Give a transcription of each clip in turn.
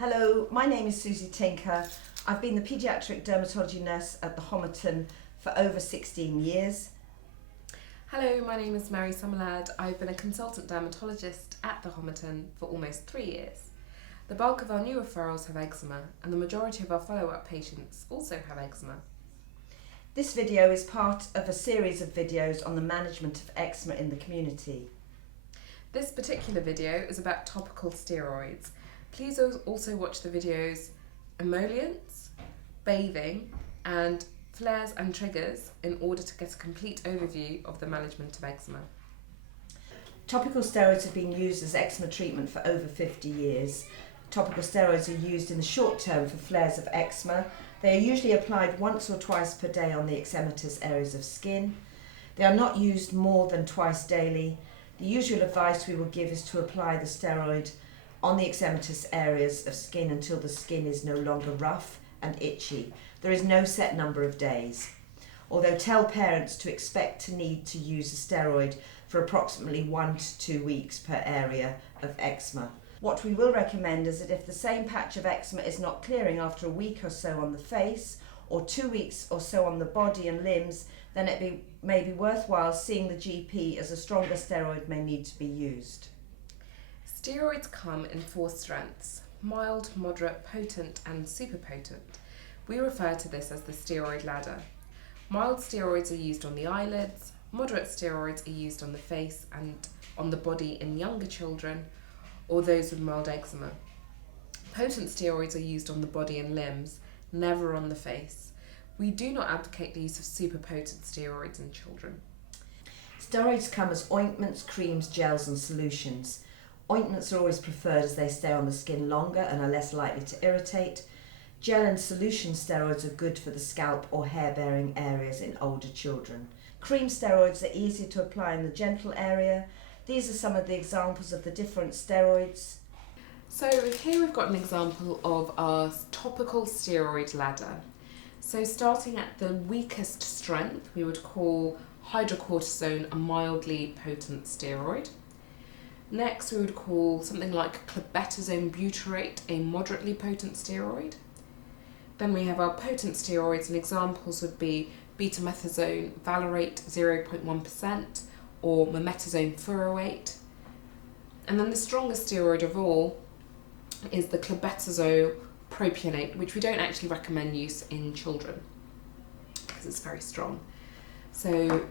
Hello, my name is Susie Tinker. I've been the paediatric dermatology nurse at the Homerton for over 16 years. Hello, my name is Mary Summerlad. I've been a consultant dermatologist at the Homerton for almost 3 years. The bulk of our new referrals have eczema, and the majority of our follow-up patients also have eczema. This video is part of a series of videos on the management of eczema in the community. This particular video is about topical steroids. Please also watch the videos emollients, bathing, and flares and triggers in order to get a complete overview of the management of eczema. Topical steroids have been used as eczema treatment for over 50 years. Topical steroids are used in the short term for flares of eczema. They are usually applied once or twice per day on the eczematous areas of skin. They are not used more than twice daily. The usual advice we will give is to apply the steroid on the eczematous areas of skin until the skin is no longer rough and itchy. There is no set number of days. Although tell parents to expect to need to use a steroid for approximately 1 to 2 weeks per area of eczema. What we will recommend is that if the same patch of eczema is not clearing after a week or so on the face or 2 weeks or so on the body and limbs, then it may be worthwhile seeing the GP, as a stronger steroid may need to be used. Steroids come in 4 strengths: mild, moderate, potent, and super potent. We refer to this as the steroid ladder. Mild steroids are used on the eyelids, moderate steroids are used on the face and on the body in younger children or those with mild eczema. Potent steroids are used on the body and limbs, never on the face. We do not advocate the use of super potent steroids in children. Steroids come as ointments, creams, gels and solutions. Ointments are always preferred as they stay on the skin longer and are less likely to irritate. Gel and solution steroids are good for the scalp or hair-bearing areas in older children. Cream steroids are easier to apply in the genital area. These are some of the examples of the different steroids. So here we've got an example of our topical steroid ladder. So starting at the weakest strength, we would call hydrocortisone a mildly potent steroid. Next, we would call something like clobetasone butyrate a moderately potent steroid. Then we have our potent steroids, and examples would be betamethasone valerate 0.1% or mometasone furoate. And then the strongest steroid of all is the clobetasone propionate, which we don't actually recommend use in children because it's very strong. So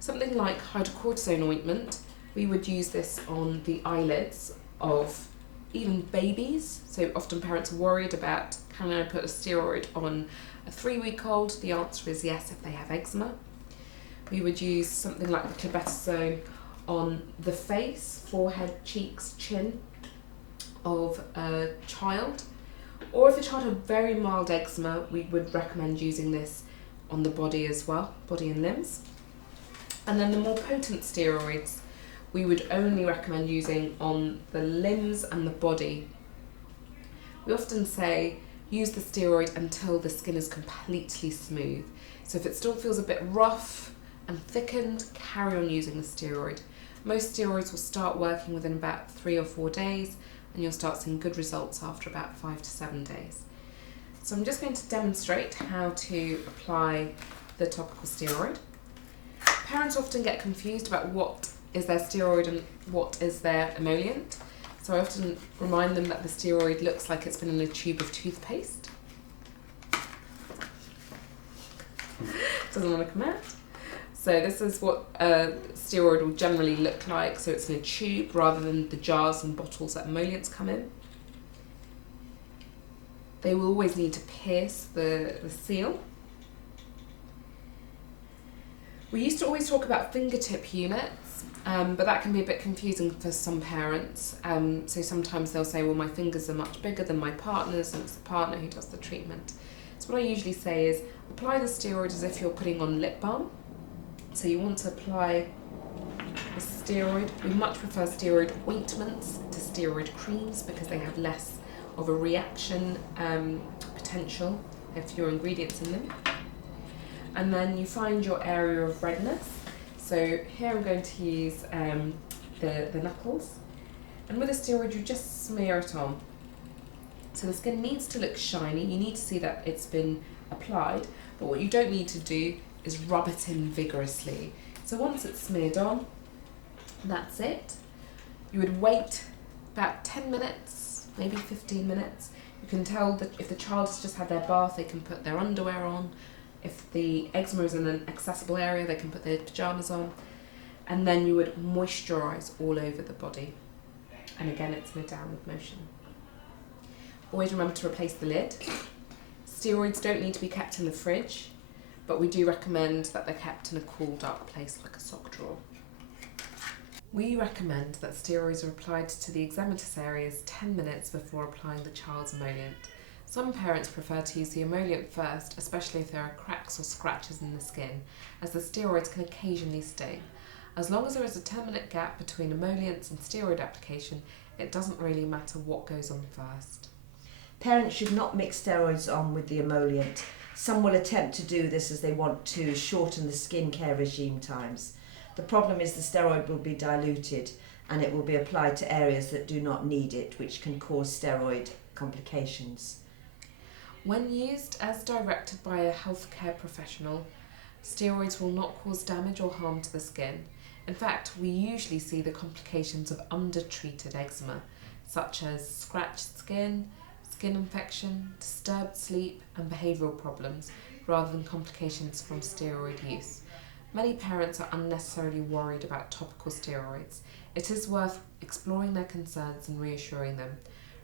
something like hydrocortisone ointment, we would use this on the eyelids of even babies. So often parents are worried about, can I put a steroid on a 3-week-old? The answer is yes, if they have eczema. We would use something like the clobetasone on the face, forehead, cheeks, chin of a child. Or if a child had very mild eczema, we would recommend using this on the body as well, body and limbs. And then the more potent steroids, we would only recommend using on the limbs and the body. We often say use the steroid until the skin is completely smooth. So if it still feels a bit rough and thickened, carry on using the steroid. Most steroids will start working within about 3 or 4 days, and you'll start seeing good results after about 5 to 7 days. So I'm just going to demonstrate how to apply the topical steroid. Parents often get confused about what is their steroid and what is their emollient. So I often remind them that the steroid looks like it's been in a tube of toothpaste. Doesn't want to come out. So this is what a steroid will generally look like. So it's in a tube rather than the jars and bottles that emollients come in. They will always need to pierce the seal. We used to always talk about fingertip units, but that can be a bit confusing for some parents. So sometimes they'll say, well, my fingers are much bigger than my partner's, and it's the partner who does the treatment. So what I usually say is apply the steroid as if you're putting on lip balm. So you want to apply the steroid. We much prefer steroid ointments to steroid creams because they have less of a reaction potential, they have fewer ingredients in them. And then you find your area of redness. So here I'm going to use the knuckles. And with a steroid, you just smear it on. So the skin needs to look shiny, you need to see that it's been applied, but what you don't need to do is rub it in vigorously. So once it's smeared on, that's it. You would wait about 10 minutes, maybe 15 minutes. You can tell that if the child has just had their bath, they can put their underwear on. If the eczema is in an accessible area, they can put their pyjamas on. And then you would moisturise all over the body. And again, it's in a downward motion. Always remember to replace the lid. Steroids don't need to be kept in the fridge, but we do recommend that they're kept in a cool, dark place like a sock drawer. We recommend that steroids are applied to the eczematous areas 10 minutes before applying the child's emollient. Some parents prefer to use the emollient first, especially if there are cracks or scratches in the skin, as the steroids can occasionally sting. As long as there is a 10-minute gap between emollients and steroid application, it doesn't really matter what goes on first. Parents should not mix steroids on with the emollient. Some will attempt to do this as they want to shorten the skincare regime times. The problem is the steroid will be diluted and it will be applied to areas that do not need it, which can cause steroid complications. When used as directed by a healthcare professional, steroids will not cause damage or harm to the skin. In fact, we usually see the complications of undertreated eczema, such as scratched skin, skin infection, disturbed sleep, and behavioural problems, rather than complications from steroid use. Many parents are unnecessarily worried about topical steroids. It is worth exploring their concerns and reassuring them.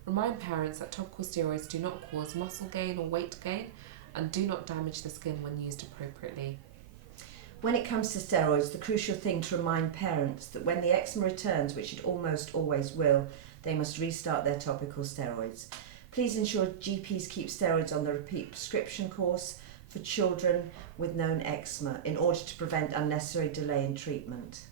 Remind parents that topical steroids do not cause muscle gain or weight gain and do not damage the skin when used appropriately. When it comes to steroids, the crucial thing to remind parents that when the eczema returns, which it almost always will, they must restart their topical steroids. Please ensure GPs keep steroids on the repeat prescription course for children with known eczema in order to prevent unnecessary delay in treatment.